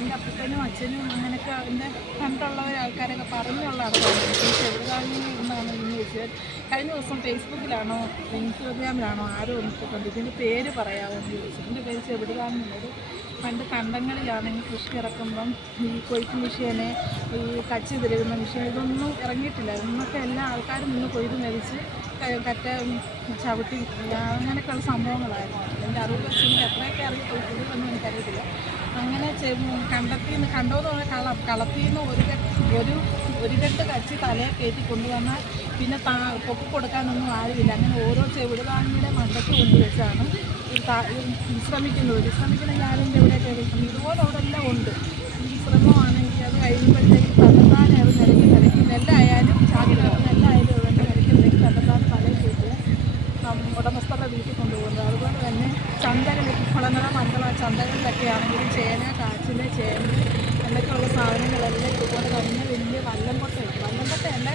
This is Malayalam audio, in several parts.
എൻ്റെ അപ്പനും അച്ഛനും അങ്ങനെയൊക്കെ എൻ്റെ കണ്ടുള്ള ആൾക്കാരൊക്കെ പറഞ്ഞുള്ള അറിവാണ്. എവിടുന്നാണ് എന്നാണ് ഇന്ന് ചോദിച്ചത്. കഴിഞ്ഞ ദിവസം ഫേസ്ബുക്കിലാണോ ഇൻസ്റ്റഗ്രാമിലാണോ ആരോ ഒന്നിട്ടുണ്ട് ഇതിൻ്റെ പേര് പറയാമോ എന്ന് ചോദിച്ചു. ഇതിൻ്റെ പേര് ചെവിടുകാണെന്നുള്ളത്. പണ്ട് കണ്ടങ്ങളിലാണെങ്കിൽ കൃഷി ഇറക്കുമ്പം ഈ കൊയ്ത്ത് മെഷീന്, ഈ കച്ചി തിരുകുന്ന മെഷീൻ ഇതൊന്നും ഇറങ്ങിയിട്ടില്ല. ഇന്നൊക്കെ എല്ലാ ആൾക്കാരും നിന്ന് കൊയ്ത് മരിച്ച് കറ്റ ചവിട്ടി അങ്ങനെയൊക്കെയുള്ള സംഭവങ്ങളായിരുന്നു. എൻ്റെ അറിവ് വെച്ച് എനിക്ക് എത്രയൊക്കെ അറിയത്തുള്ളൂ, കൂടുതലൊന്നും എനിക്കറിയത്തില്ല. അങ്ങനെ കണ്ടോന്ന് പറഞ്ഞാൽ കളത്തിൽ നിന്ന് ഒരു കെട്ട് കച്ചി തലയെ കയറ്റി കൊണ്ടുവന്നാൽ പിന്നെ പൊക്കി കൊടുക്കാനൊന്നും ആരുമില്ല. അങ്ങനെ ഓരോ ചെവിടുകാണിയുടെ മണ്ടയ്ക്ക് കൊണ്ടുവച്ചാണ് വിശ്രമിക്കുന്ന ഞാനിൻ്റെ ഇവിടെയൊക്കെ വിശ്രമിക്കും. ഇതുപോലെ അവിടെ എല്ലാം ഉണ്ട്. ഈ ശ്രമമാണെങ്കിൽ അത് കഴിയുമ്പോഴത്തേക്ക് തന്നെത്താനെ അത് നിരക്കി നെല്ലായാലും ചാക്കിലാവും, നെല്ലായാലും അതിൻ്റെ നിരക്കി തന്നെത്താനെ തലയിൽ കയറ്റുക ഉടമസ്ഥരുടെ വീട്ടിൽ കൊണ്ടുപോകുന്നത്. അതുപോലെ തന്നെ ചന്തകളിൽ കുളങ്ങര മണ്ഡല ചന്തകളിലൊക്കെ ആണെങ്കിലും ചേന, കാച്ചിൽ, ചേമ്പ് എന്നൊക്കെയുള്ള സാധനങ്ങളെല്ലാം ഇതുപോലെ തന്നെ വലിയ വല്ലംകൊട്ടയല്ല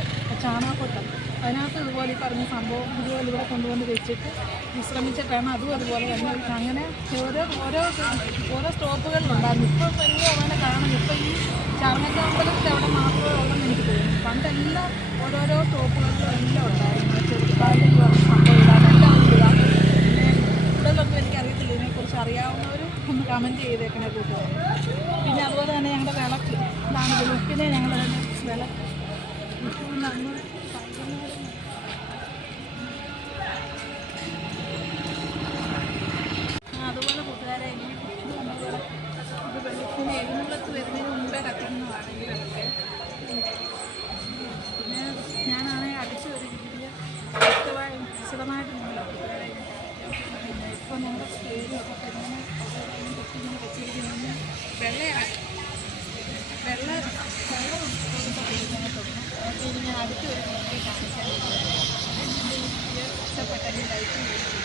ചാണകക്കൊട്ട, അതിനകത്ത് ഇതുപോലെ ഈ പറഞ്ഞ സംഭവം ഇതുപോലെ ഇവിടെ കൊണ്ടുവന്ന് വെച്ചിട്ട് വിശ്രമിച്ചിട്ടാണ് അതും അതുപോലെ തന്നെ. അങ്ങനെ ഓരോ സ്റ്റോപ്പുകളിലുണ്ടായിരുന്നു. ഇപ്പം എങ്ങും അങ്ങനെ കാണുന്നു. ഇപ്പം ഈ ചാർണക്കാമ്പലത്തിൽ അവിടെ മാത്രമേ ഉള്ളെന്ന് എനിക്ക് തോന്നുന്നു. പണ്ടെല്ലാം ഓരോരോ സ്റ്റോപ്പുകളിലും എല്ലാം ഉണ്ടായിരുന്നു. ചെറുതായിട്ട് സംഭവം ഇതാണ് എൻ്റെ അറിവില്ല. പിന്നെ കൂടുതലൊന്നും എനിക്കറിയത്തില്ല. ഇതിനെക്കുറിച്ച് അറിയാവുന്നവരും ഒന്ന് കമൻറ്റ് ചെയ്തേക്കണേ കൂട്ടുകാർ. പിന്നെ അതുപോലെ തന്നെ ഞങ്ങളുടെ വിളക്ക് ഇതാണ്. വിളക്കിനെ ഞങ്ങൾ തന്നെ വിളക്ക് നമ്മൾ അതുപോലെ കൂട്ടുകാരെ ഇനി ഇത് വെള്ളത്തിന് എഴുന്നള്ളത്ത് വരുന്നതിന് മുമ്പേ കത്തിക്കുന്നതാണ് ഈ വിളക്ക്. പിന്നെ ഞാനാണെങ്കിൽ അടിച്ചു ഒരു രീതിയിൽ വിശദമായിട്ടൊന്നുമില്ല കൂട്ടുകാരെ. പിന്നെ ഇപ്പോൾ നമ്മുടെ സ്റ്റേജിലൊക്കെ ഇങ്ങനെ ഇങ്ങനെ വെച്ചിരിക്കുന്നത് വെള്ളം ഇനി ഞാൻ അടുത്ത് ഒരു രീതിയിൽ കാണിക്കാൻ ഇഷ്ടപ്പെട്ടെങ്കിൽ ലൈക്ക് ചെയ്യും.